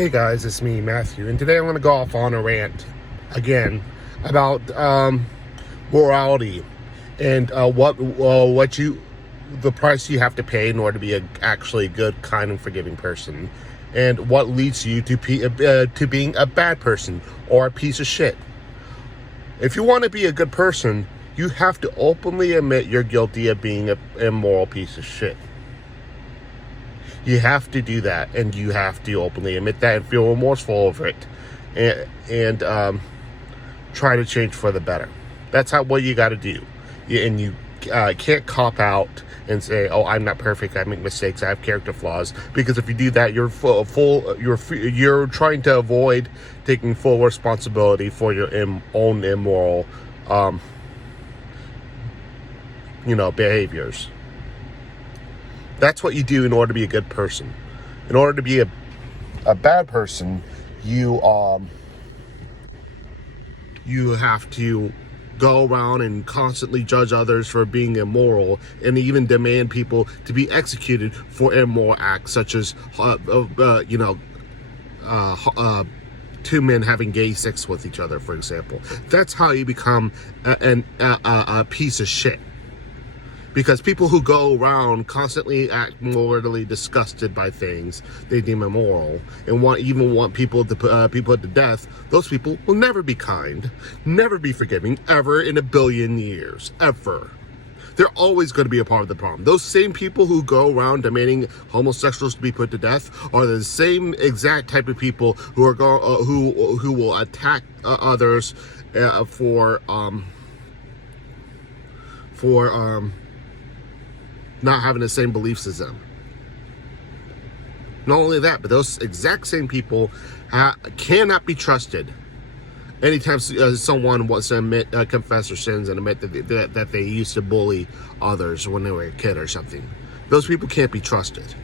Hey guys, it's me, Matthew, and today I'm going to go off on a rant again about morality and the price you have to pay in order to be actually good, kind, and forgiving person, and what leads you to being a bad person or a piece of shit. If you want to be a good person, you have to openly admit you're guilty of being an immoral piece of shit. You have to do that, and you have to openly admit that and feel remorseful over it, and try to change for the better. That's what you got to do. You can't cop out and say, "Oh, I'm not perfect. I make mistakes. I have character flaws." Because if you do that, you're trying to avoid taking full responsibility for your own immoral, behaviors. That's what you do in order to be a good person. In order to be a bad person, you have to go around and constantly judge others for being immoral, and even demand people to be executed for immoral acts, such as two men having gay sex with each other, for example. That's how you become a piece of shit. Because people who go around constantly act morally disgusted by things they deem immoral and want people to put to death, those people will never be kind, never be forgiving, ever in a billion years, ever. They're always going to be a part of the problem. Those same people who go around demanding homosexuals to be put to death are the same exact type of people who are who will attack others for not having the same beliefs as them. Not only that, but those exact same people cannot be trusted. Anytime someone wants to confess their sins and admit that they used to bully others when they were a kid or something, those people can't be trusted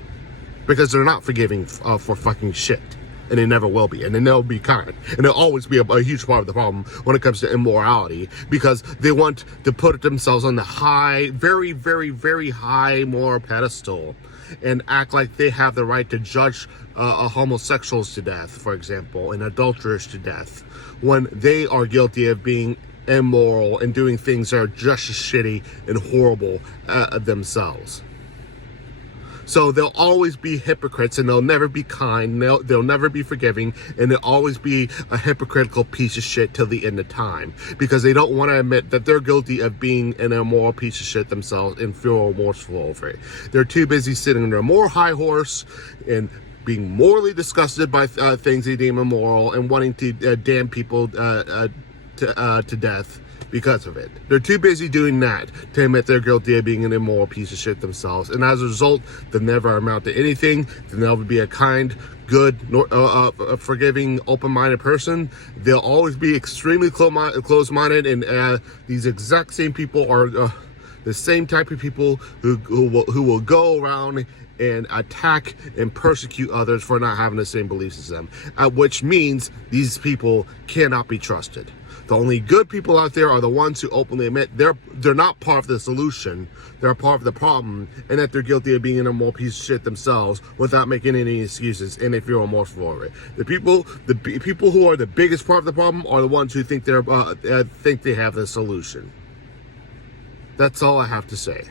because they're not forgiving for fucking shit. And they never will be, and they never be kind, and they'll always be a huge part of the problem when it comes to immorality, because they want to put themselves on the high, very, very, very high moral pedestal, and act like they have the right to judge homosexuals to death, for example, and adulterers to death, when they are guilty of being immoral and doing things that are just as shitty and horrible themselves. So they'll always be hypocrites, and they'll never be kind, they'll never be forgiving, and they'll always be a hypocritical piece of shit till the end of time, because they don't want to admit that they're guilty of being an immoral piece of shit themselves and feel remorseful over it. They're too busy sitting on their moral high horse and being morally disgusted by things they deem immoral and wanting to damn people to death because of it. They're too busy doing that to admit they're guilty of being an immoral piece of shit themselves, and as a result, they'll never amount to anything. They'll never be a kind, good, forgiving, open-minded person. They'll always be extremely close-minded, and these exact same people are the same type of people who will go around and attack and persecute others for not having the same beliefs as them, which means these people cannot be trusted. The only good people out there are the ones who openly admit they're not part of the solution, they're part of the problem, and that they're guilty of being an immoral piece of shit themselves without making any excuses, and they feel remorseful over it. The people who are the biggest part of the problem are the ones who think they have the solution. That's all I have to say.